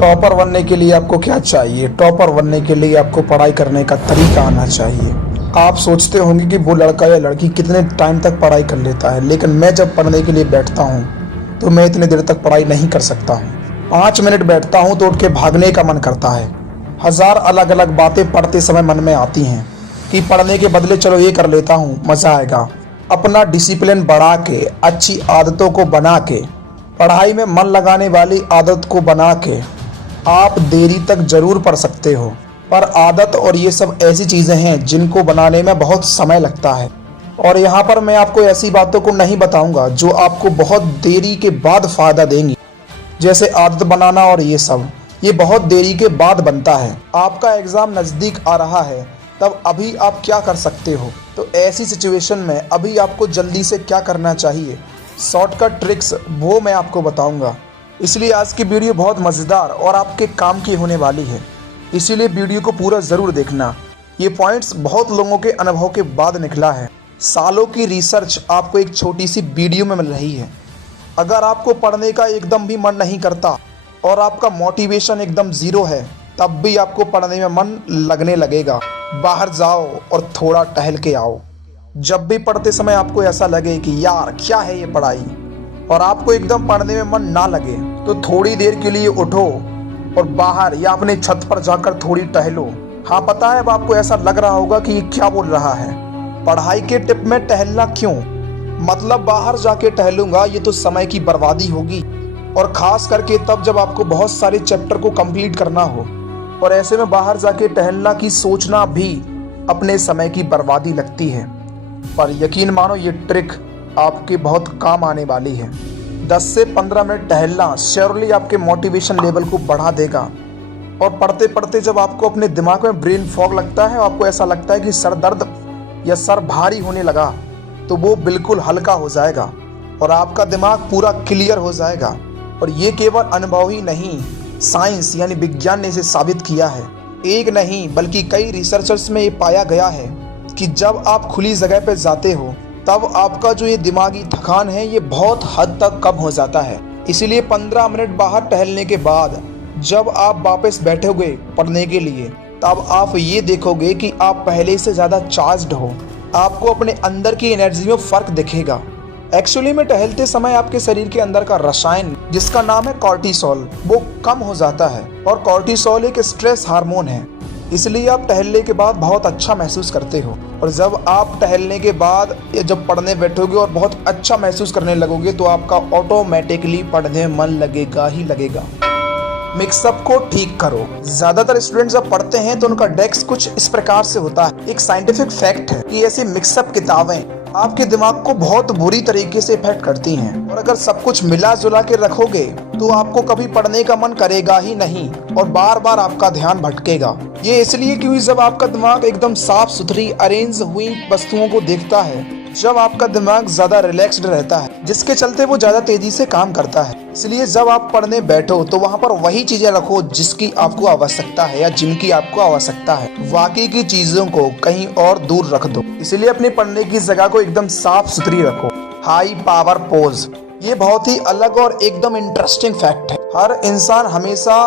Topper बनने के लिए आपको क्या चाहिए? टॉपर बनने के लिए आपको पढ़ाई करने का तरीका आना चाहिए। आप सोचते होंगे कि वो लड़का या लड़की कितने टाइम तक पढ़ाई कर लेता है, लेकिन मैं जब पढ़ने के लिए बैठता हूँ तो मैं इतने देर तक पढ़ाई नहीं कर सकता हूँ। 5 मिनट बैठता हूँ तो उठ के भागने का मन करता है। हजार अलग अलग बातें पढ़ते समय मन में आती हैं कि पढ़ने के बदले चलो ये कर लेता हूँ, मज़ा आएगा। अपना डिसिप्लिन बढ़ा के, अच्छी आदतों को बना के, पढ़ाई में मन लगाने वाली आदत को बना के आप देरी तक जरूर पढ़ सकते हो। पर आदत और ये सब ऐसी चीज़ें हैं जिनको बनाने में बहुत समय लगता है। और यहाँ पर मैं आपको ऐसी बातों को नहीं बताऊंगा जो आपको बहुत देरी के बाद फ़ायदा देंगी, जैसे आदत बनाना और ये सब। ये बहुत देरी के बाद बनता है। आपका एग्ज़ाम नज़दीक आ रहा है, तब अभी आप क्या कर सकते हो? तो ऐसी सिचुएशन में अभी आपको जल्दी से क्या करना चाहिए, शॉर्टकट ट्रिक्स, वो मैं आपको बताऊंगा। इसलिए आज की वीडियो बहुत मज़ेदार और आपके काम की होने वाली है, इसीलिए वीडियो को पूरा ज़रूर देखना। ये पॉइंट्स बहुत लोगों के अनुभव के बाद निकला है। सालों की रिसर्च आपको एक छोटी सी वीडियो में मिल रही है। अगर आपको पढ़ने का एकदम भी मन नहीं करता और आपका मोटिवेशन एकदम ज़ीरो है, तब भी आपको पढ़ने में मन लगने लगेगा। बाहर जाओ और थोड़ा टहल के आओ। जब भी पढ़ते समय आपको ऐसा लगे कि यार क्या है ये पढ़ाई, और आपको एकदम पढ़ने में मन ना लगे, तो थोड़ी देर के लिए उठो और बाहर या अपने छत पर जाकर थोड़ी टहलो। हाँ, पता है अब आपको ऐसा लग रहा होगा कि ये क्या बोल रहा है, पढ़ाई के टिप में टहलना क्यों? मतलब बाहर जाके टहलूंगा, ये तो समय की बर्बादी होगी, और ख़ास करके तब जब आपको बहुत सारे चैप्टर को कंप्लीट करना हो। और ऐसे में बाहर जाके टहलना की सोचना भी अपने समय की बर्बादी लगती है। पर यकीन मानो ये ट्रिक आपके बहुत काम आने वाली है। 10 से 15 मिनट टहलना श्योरली आपके मोटिवेशन लेवल को बढ़ा देगा। और पढ़ते पढ़ते जब आपको अपने दिमाग में ब्रेन फॉग लगता है, आपको ऐसा लगता है कि सर दर्द या सर भारी होने लगा, तो वो बिल्कुल हल्का हो जाएगा और आपका दिमाग पूरा क्लियर हो जाएगा। और ये केवल अनुभव ही नहीं, साइंस यानी विज्ञान ने इसे साबित किया है। एक नहीं बल्कि कई रिसर्चर्स में ये पाया गया है कि जब आप खुली जगह पर जाते हो, तब आपका जो ये दिमागी थकान है ये बहुत हद तक कम हो जाता है। इसीलिए 15 मिनट बाहर टहलने के बाद जब आप वापस बैठोगे पढ़ने के लिए, तब आप ये देखोगे कि आप पहले से ज़्यादा चार्ज्ड हो। आपको अपने अंदर की एनर्जी में फ़र्क दिखेगा। एक्चुअली में टहलते समय आपके शरीर के अंदर का रसायन जिसका नाम है कॉर्टिसोल, वो कम हो जाता है। और कॉर्टिसोल एक स्ट्रेस हार्मोन है, इसलिए आप टहलने के बाद बहुत अच्छा महसूस करते हो। और जब आप टहलने के बाद या जब पढ़ने बैठोगे और बहुत अच्छा महसूस करने लगोगे, तो आपका ऑटोमेटिकली पढ़ने में मन लगेगा ही लगेगा। मिक्सअप को ठीक करो। ज़्यादातर स्टूडेंट जब पढ़ते हैं तो उनका डेस्क कुछ इस प्रकार से होता है। एक साइंटिफिक फैक्ट है कि ऐसी मिक्सअप किताबें आपके दिमाग को बहुत बुरी तरीके से इफेक्ट करती हैं। और अगर सब कुछ मिला जुला के रखोगे तो आपको कभी पढ़ने का मन करेगा ही नहीं और बार बार आपका ध्यान भटकेगा। ये इसलिए क्योंकि जब आपका दिमाग एकदम साफ सुथरी अरेंज हुई वस्तुओं को देखता है, जब आपका दिमाग ज्यादा रिलैक्स्ड रहता है, जिसके चलते वो ज्यादा तेजी से काम करता है। इसलिए जब आप पढ़ने बैठो तो वहाँ पर वही चीजें रखो जिसकी आपको आवश्यकता है या जिनकी आपको आवश्यकता है। बाकी की चीजों को कहीं और दूर रख दो। इसलिए अपने पढ़ने की जगह को एकदम साफ सुथरी रखो। हाई पावर पोज, ये बहुत ही अलग और एकदम इंटरेस्टिंग फैक्ट है। हर इंसान हमेशा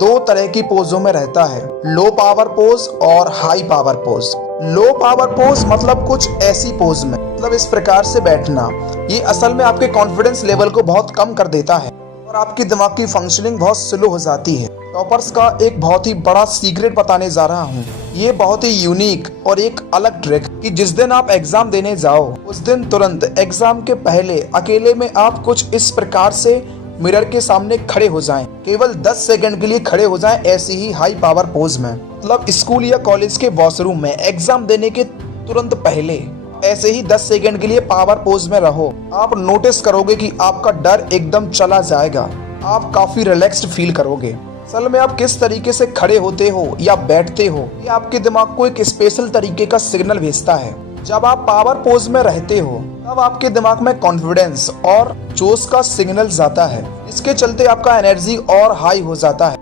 2 तरह की पोजों में रहता है, लो पावर पोज और high power pose. Low power pose मतलब कुछ ऐसी पोज में, मतलब इस प्रकार से बैठना, ये असल में आपके कॉन्फिडेंस लेवल को बहुत कम कर देता है और आपकी दिमाग की फंक्शनिंग बहुत स्लो हो जाती है। टॉपर्स का एक बहुत ही बड़ा सीक्रेट बताने जा रहा हूँ। ये बहुत ही यूनिक और एक अलग ट्रिक कि जिस दिन आप एग्जाम देने जाओ, उस दिन तुरंत एग्जाम के पहले अकेले में आप कुछ इस प्रकार से मिरर के सामने खड़े हो जाएं। केवल 10 सेकंड के लिए खड़े हो जाएं ऐसी ही हाई पावर पोज में। मतलब स्कूल या कॉलेज के वॉशरूम में एग्जाम देने के तुरंत पहले ऐसे ही 10 सेकंड के लिए पावर पोज में रहो। आप नोटिस करोगे कि आपका डर एकदम चला जाएगा, आप काफी रिलैक्स्ड फील करोगे। असल में आप किस तरीके से खड़े होते हो या बैठते हो, ये आपके दिमाग को एक स्पेशल तरीके का सिग्नल भेजता है। जब आप पावर पोज में रहते हो, तब आपके दिमाग में कॉन्फिडेंस और जोश का सिग्नल जाता है, इसके चलते आपका एनर्जी और हाई हो जाता है,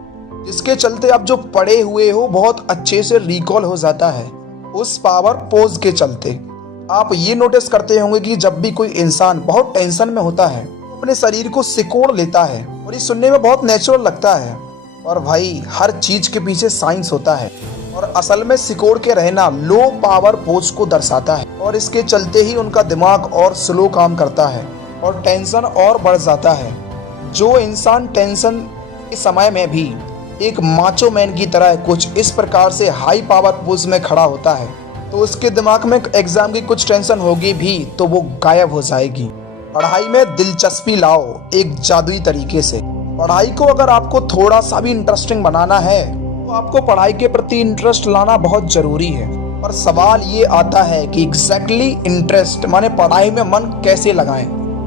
जिसके चलते आप जो पढ़े हुए हो बहुत अच्छे से रिकॉल हो जाता है उस पावर पोज के चलते। आप ये नोटिस करते होंगे कि जब भी कोई इंसान बहुत टेंशन में होता है, अपने शरीर को सिकोड़ लेता है और ये सुनने में बहुत नेचुरल लगता है। और भाई हर चीज के पीछे साइंस होता है और असल में सिकोड़ के रहना लो पावर पोज को दर्शाता है और इसके चलते ही उनका दिमाग और स्लो काम करता है और टेंशन और बढ़ जाता है। जो इंसान टेंशन के समय में भी एक माचो मैन की तरह कुछ इस प्रकार से हाई पावर पोज में खड़ा होता है तो उसके दिमाग में एग्जाम की कुछ टेंशन होगी भी तो वो गायब हो जाएगी। पढ़ाई में दिलचस्पी लाओ एक जादुई तरीके से। पढ़ाई को अगर आपको थोड़ा सा भी इंटरेस्टिंग बनाना है तो आपको पढ़ाई के प्रति इंटरेस्ट लाना बहुत जरूरी है। पर सवाल ये आता है कि एग्जैक्टली इंटरेस्ट माने पढ़ाई में मन कैसे लगाएं।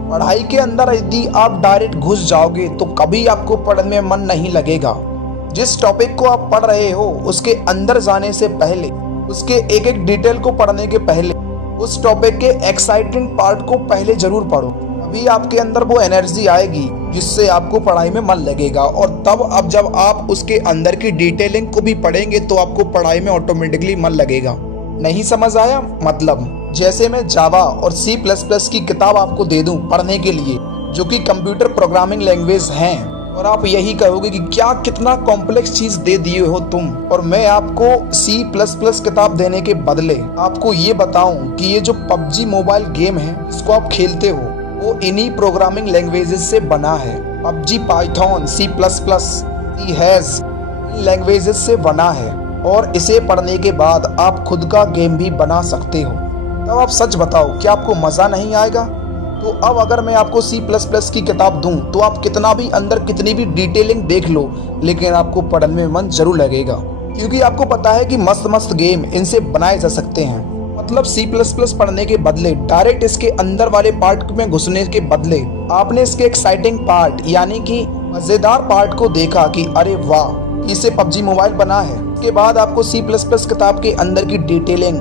पढ़ाई के अंदर यदि आप डायरेक्ट घुस जाओगे तो कभी आपको पढ़ने में मन नहीं लगेगा। जिस टॉपिक को आप पढ़ रहे हो उसके अंदर जाने से पहले, उसके एक एक डिटेल को पढ़ने के पहले, उस टॉपिक के एक्साइटिंग पार्ट को पहले जरूर पढ़ो। अभी आपके अंदर वो एनर्जी आएगी जिससे आपको पढ़ाई में मन लगेगा और तब अब जब आप उसके अंदर की डिटेलिंग को भी पढ़ेंगे तो आपको पढ़ाई में ऑटोमेटिकली मन लगेगा। नहीं समझ आया? मतलब जैसे मैं जावा और C++ की किताब आपको दे दूं पढ़ने के लिए जो कि कंप्यूटर प्रोग्रामिंग लैंग्वेज हैं और आप यही कहोगे कि क्या कितना कॉम्प्लेक्स चीज दे दिए हो तुम, और मैं आपको C++ किताब देने के बदले आपको ये बताऊं कि ये जो PUBG मोबाइल गेम है इसको आप खेलते हो वो इन्हीं प्रोग्रामिंग लैंग्वेजेस से बना है। PUBG Python, C++, C hash इन लैंग्वेजेस से बना है और इसे पढ़ने के बाद आप खुद का गेम भी बना सकते हो। तब आप सच बताओ क्या आपको मज़ा नहीं आएगा? तो अब अगर मैं आपको C++ की किताब दूं तो आप कितना भी अंदर कितनी भी डिटेलिंग देख लो लेकिन आपको पढ़ने में मन जरूर लगेगा क्योंकि आपको पता है कि मस्त मस्त गेम इनसे बनाए जा सकते हैं। मतलब C++ पढ़ने के बदले डायरेक्ट इसके अंदर वाले पार्ट में घुसने के बदले आपने इसके एक्साइटिंग पार्ट यानी कि मजेदार पार्ट को देखा कि अरे वाह इसे PUBG मोबाइल बना है। उसके बाद आपको C++ किताब के अंदर की डिटेलिंग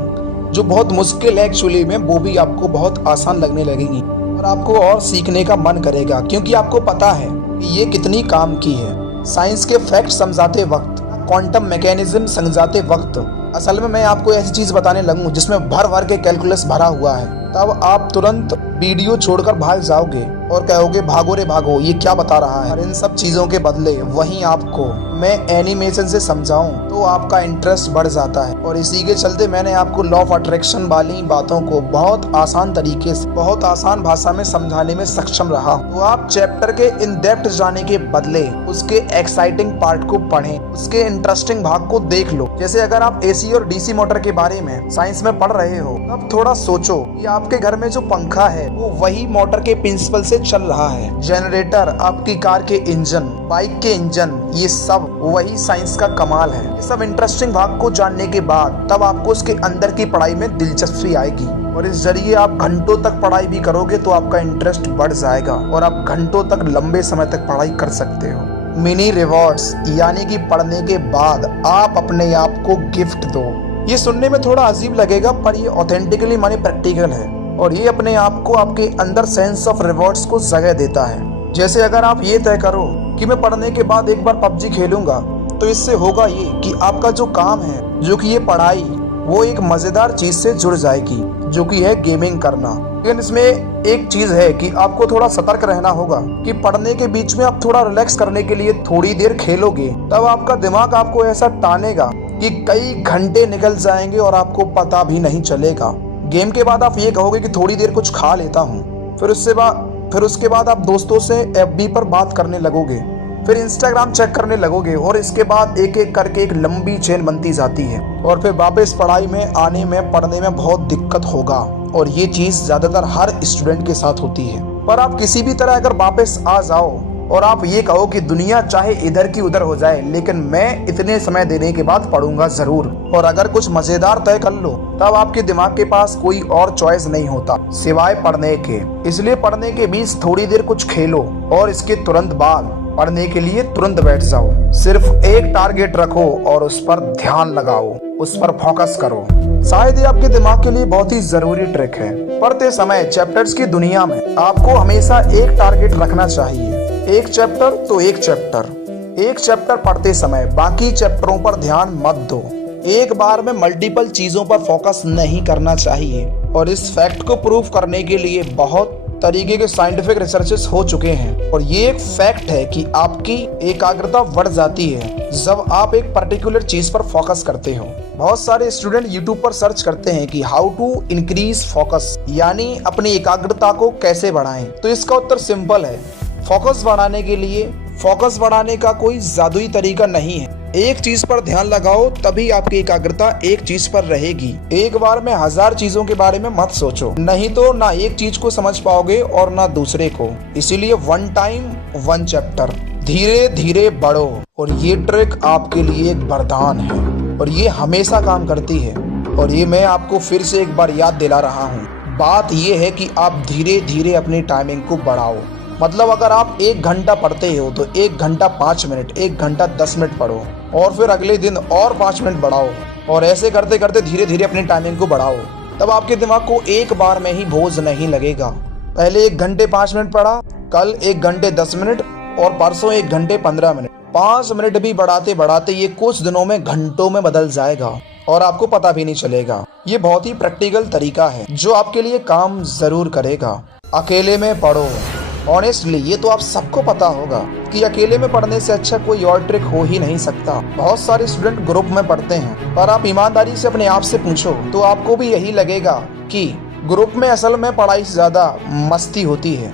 जो बहुत मुश्किल है एक्चुअली में वो भी आपको बहुत आसान लगने लगेगी और आपको और सीखने का मन करेगा क्योंकि आपको पता है कि ये कितनी काम की है। साइंस के फैक्ट समझाते वक्त, क्वांटम मैकेनिज्म समझाते वक्त असल में मैं आपको ऐसी चीज बताने लगूं जिसमें भर भर के कैलकुलस भरा हुआ है तब आप तुरंत वीडियो छोड़कर भाग जाओगे और कहोगे भागो रे भागो ये क्या बता रहा है। और इन सब चीजों के बदले वहीं आपको मैं एनिमेशन से समझाऊं तो आपका इंटरेस्ट बढ़ जाता है और इसी के चलते मैंने आपको लॉ ऑफ अट्रैक्शन वाली बातों को बहुत आसान तरीके से बहुत आसान भाषा में समझाने में सक्षम रहा। तो आप चैप्टर के इन डेप्थ जाने के बदले उसके एक्साइटिंग पार्ट को पढ़ें, उसके इंटरेस्टिंग भाग को देख लो। जैसे अगर आप AC और DC मोटर के बारे में साइंस में पढ़ रहे हो तब थोड़ा सोचो कि आपके घर में जो पंखा है वो वही मोटर के प्रिंसिपल से चल रहा है। जनरेटर, आपकी कार के इंजन, बाइक के इंजन, ये सब वही साइंस का कमाल है। ये सब इंटरेस्टिंग भाग को जानने के बाद तब आपको उसके अंदर की पढ़ाई में दिलचस्पी आएगी और इस जरिए आप घंटों तक पढ़ाई भी करोगे तो आपका इंटरेस्ट बढ़ जाएगा और आप घंटों तक लंबे समय तक पढ़ाई कर सकते हो। मिनी रिवॉर्ड्स यानी कि पढ़ने के बाद आप अपने आप को गिफ्ट दो। ये सुनने में थोड़ा अजीब लगेगा पर ये ऑथेंटिकली माने प्रैक्टिकल है और ये अपने आप को आपके अंदर सेंस ऑफ रिवॉर्ड्स को जगह देता है। जैसे अगर आप ये तय करो कि मैं पढ़ने के बाद एक बार PUBG खेलूंगा तो इससे होगा ये कि आपका जो काम है जो कि ये पढ़ाई वो एक मजेदार चीज से जुड़ जाएगी जो कि है गेमिंग करना। लेकिन इसमें एक चीज है कि आपको थोड़ा सतर्क रहना होगा कि पढ़ने के बीच में आप थोड़ा रिलैक्स करने के लिए थोड़ी देर खेलोगे तब आपका दिमाग आपको ऐसा तानेगा कि कई घंटे निकल जाएंगे और आपको पता भी नहीं चलेगा। गेम के बाद आप ये कहोगे कि थोड़ी देर कुछ खा लेता हूँ, फिर उसके बाद आप दोस्तों से FB पर बात करने लगोगे, फिर Instagram चेक करने लगोगे और इसके बाद एक एक करके एक लंबी चेन बनती जाती है और फिर वापस पढ़ाई में आने में पढ़ने में बहुत दिक्कत होगा और ये चीज ज्यादातर हर स्टूडेंट के साथ होती है। पर आप किसी भी तरह अगर वापस आ जाओ और आप ये कहो कि दुनिया चाहे इधर की उधर हो जाए लेकिन मैं इतने समय देने के बाद पढ़ूंगा जरूर, और अगर कुछ मजेदार तय कर लो तब आपके दिमाग के पास कोई और चॉइस नहीं होता सिवाय पढ़ने के। इसलिए पढ़ने के बीच थोड़ी देर कुछ खेलो और इसके तुरंत बाद पढ़ने के लिए तुरंत बैठ जाओ। सिर्फ एक टारगेट रखो और उस पर ध्यान लगाओ, उस पर फोकस करो। शायद ये आपके दिमाग के लिए बहुत ही जरूरी ट्रिक है। पढ़ते समय चैप्टर्स की दुनिया में आपको हमेशा एक टारगेट रखना चाहिए। एक चैप्टर तो एक चैप्टर पढ़ते समय बाकी चैप्टरों पर ध्यान मत दो। एक बार में मल्टीपल चीजों पर फोकस नहीं करना चाहिए और इस फैक्ट को प्रूव करने के लिए बहुत तरीके के साइंटिफिक रिसर्चेस हो चुके हैं और ये एक फैक्ट है कि आपकी एकाग्रता बढ़ जाती है जब आप एक पर्टिकुलर चीज पर फोकस करते हो। बहुत सारे स्टूडेंट यूट्यूब पर सर्च करते हैं कि हाउ टू इंक्रीज फोकस, यानी अपनी एकाग्रता को कैसे बढ़ाएं। तो इसका उत्तर सिंपल है, फोकस बढ़ाने का कोई जादुई तरीका नहीं है। एक चीज पर ध्यान लगाओ तभी आपकी एकाग्रता एक चीज पर रहेगी। एक बार में 1000 चीजों के बारे में मत सोचो, नहीं तो ना एक चीज को समझ पाओगे और ना दूसरे को। इसीलिए वन टाइम वन चैप्टर, धीरे धीरे बढ़ो। और ये ट्रिक आपके लिए एक वरदान है और ये हमेशा काम करती है। और ये मैं आपको फिर से एक बार याद दिला रहा हूँ। बात ये है कि आप धीरे धीरे अपनी टाइमिंग को बढ़ाओ। मतलब अगर आप 1 घंटा पढ़ते हो तो 1 घंटा 5 मिनट, 1 घंटा 10 मिनट पढ़ो और फिर अगले दिन और 5 मिनट बढ़ाओ। और ऐसे करते करते धीरे धीरे अपनी टाइमिंग को बढ़ाओ। तब आपके दिमाग को एक बार में ही बोझ नहीं लगेगा। पहले 1 घंटे 5 मिनट पढ़ा, कल 1 घंटे 10 मिनट और परसों 1 घंटे 15 मिनट। 5 मिनट भी बढ़ाते बढ़ाते ये कुछ दिनों में घंटों में बदल जाएगा और आपको पता भी नहीं चलेगा। ये बहुत ही प्रैक्टिकल तरीका है जो आपके लिए काम जरूर करेगा। अकेले में पढ़ो। ऑनेस्टली ये तो आप सबको पता होगा कि अकेले में पढ़ने से अच्छा कोई और ट्रिक हो ही नहीं सकता। बहुत सारे स्टूडेंट ग्रुप में पढ़ते हैं, पर आप ईमानदारी से अपने आप से पूछो तो आपको भी यही लगेगा कि ग्रुप में असल में पढ़ाई से ज्यादा मस्ती होती है।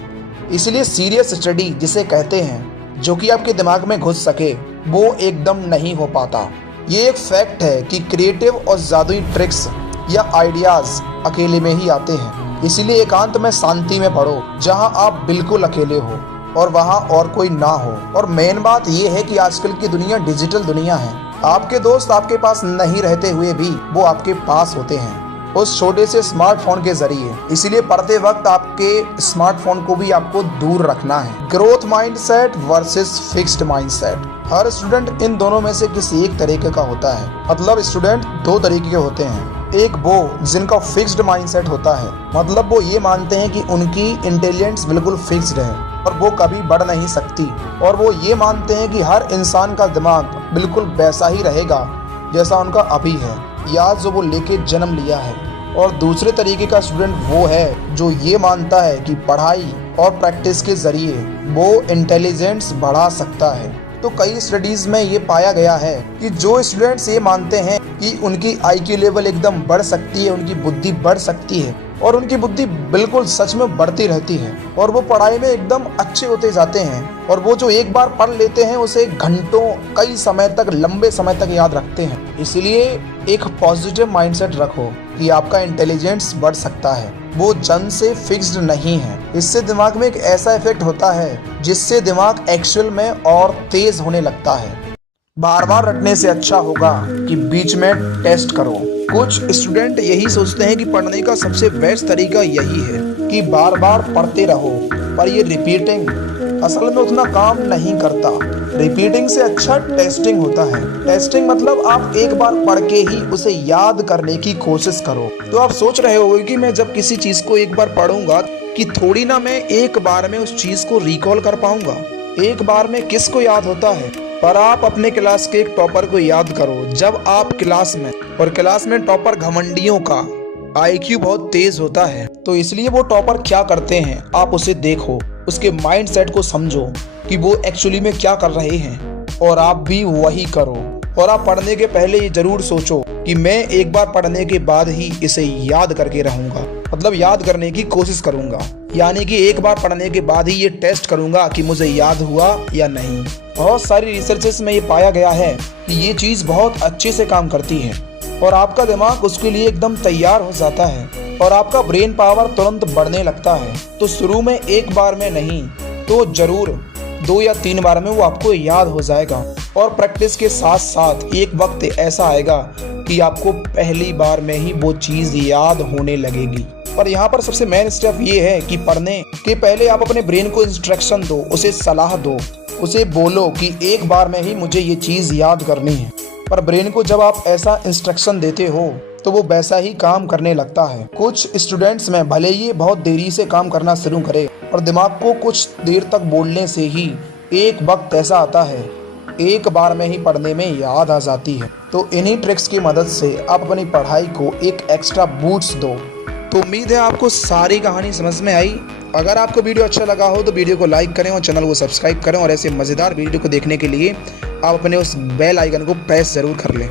इसलिए सीरियस स्टडी जिसे कहते हैं, जो कि आपके दिमाग में घुस सके, वो एकदम नहीं हो पाता। ये एक फैक्ट है कि क्रिएटिव और जादुई ट्रिक्स या आइडियाज अकेले में ही आते हैं। इसीलिए एकांत में शांति में पढ़ो, जहां आप बिल्कुल अकेले हो और वहां और कोई ना हो। और मेन बात यह है कि आजकल की दुनिया डिजिटल दुनिया है। आपके दोस्त आपके पास नहीं रहते हुए भी वो आपके पास होते हैं उस छोटे से स्मार्टफोन के जरिए। इसीलिए पढ़ते वक्त आपके स्मार्टफोन को भी आपको दूर रखना है। Growth mindset versus fixed mindset. Her student in दोनों में से किसी एक तरीके का होता है। मतलब स्टूडेंट 2 तरीके के होते हैं। एक वो जिनका फिक्स्ड माइंडसेट होता है, मतलब वो ये मानते हैं कि उनकी इंटेलिजेंस बिल्कुल फिक्स्ड है और वो कभी बढ़ नहीं सकती। और वो ये मानते हैं कि हर इंसान का दिमाग बिल्कुल वैसा ही रहेगा जैसा उनका अभी है या जो वो लेके जन्म लिया है। और दूसरे तरीके का स्टूडेंट वो है जो ये मानता है कि पढ़ाई और प्रैक्टिस के जरिए वो इंटेलिजेंस बढ़ा सकता है। तो कई स्टडीज में ये पाया गया है कि जो स्टूडेंट्स ये मानते हैं कि उनकी IQ लेवल एकदम बढ़ सकती है, उनकी बुद्धि बढ़ सकती है और उनकी बुद्धि बिल्कुल सच में बढ़ती रहती है और वो पढ़ाई में एकदम अच्छे होते जाते हैं। और वो जो एक बार पढ़ लेते हैं उसे घंटों, कई समय तक, लंबे समय तक याद रखते हैं। इसलिए एक पॉजिटिव माइंडसेट रखो कि आपका इंटेलिजेंस बढ़ सकता है, वो जन्म से फिक्स्ड नहीं है। इससे दिमाग में एक ऐसा इफेक्ट होता है जिससे दिमाग एक्चुअल में और तेज होने लगता है। बार बार रटने से अच्छा होगा कि बीच में टेस्ट करो। कुछ स्टूडेंट यही सोचते हैं कि पढ़ने का सबसे बेस्ट तरीका यही है कि बार बार पढ़ते रहो, पर ये रिपीटिंग असल में उतना काम नहीं करता। रिपीटिंग से अच्छा टेस्टिंग होता है। टेस्टिंग मतलब आप एक बार पढ़ के ही उसे याद करने की कोशिश करो। तो आप सोच रहे होगे कि मैं जब किसी चीज को एक बार पढ़ूंगा कि थोड़ी ना मैं एक बार में उस चीज को रिकॉल कर पाऊंगा। एक बार में किसको याद होता है? पर आप अपने क्लास के एक टॉपर को याद करो। जब आप क्लास में टॉपर घमंडियों का IQ बहुत तेज होता है, तो इसलिए वो टॉपर क्या करते हैं आप उसे देखो, उसके माइंडसेट को समझो कि वो एक्चुअली में क्या कर रहे हैं और आप भी वही करो। और आप पढ़ने के पहले ये जरूर सोचो कि मैं एक बार पढ़ने के बाद ही इसे याद करके रहूंगा, मतलब याद करने की कोशिश करूंगा। यानी कि एक बार पढ़ने के बाद ही ये टेस्ट करूंगा कि मुझे याद हुआ या नहीं। बहुत सारी रिसर्चेस में ये पाया गया है कि ये चीज बहुत अच्छे से काम करती है और आपका दिमाग उसके लिए एकदम तैयार हो जाता है और आपका ब्रेन पावर तुरंत बढ़ने लगता है। तो शुरू में एक बार में नहीं तो जरूर 2 या 3 बार में वो आपको याद हो जाएगा। और प्रैक्टिस के साथ साथ एक वक्त ऐसा आएगा कि आपको पहली बार में ही वो चीज याद होने लगेगी। पर यहाँ पर सबसे मेन स्टेप ये है कि पढ़ने के पहले आप अपने ब्रेन को इंस्ट्रक्शन दो, उसे सलाह दो, उसे बोलो कि एक बार में ही मुझे ये चीज याद करनी है। पर ब्रेन को जब आप ऐसा इंस्ट्रक्शन देते हो तो वो वैसा ही काम करने लगता है। कुछ स्टूडेंट्स में भले ही बहुत देरी से काम करना शुरू करे और दिमाग को कुछ देर तक बोलने से ही एक वक्त ऐसा आता है एक बार में ही पढ़ने में याद आ जाती है। तो इन्हीं ट्रिक्स की मदद से आप अपनी पढ़ाई को एक एक्स्ट्रा बूस्ट दो तो उम्मीद है आपको सारी कहानी समझ में आई। अगर आपको वीडियो अच्छा लगा हो तो वीडियो को लाइक करें और चैनल को सब्सक्राइब करें, और ऐसे मज़ेदार वीडियो को देखने के लिए आप अपने उस बेल आइकन को प्रेस ज़रूर कर लें।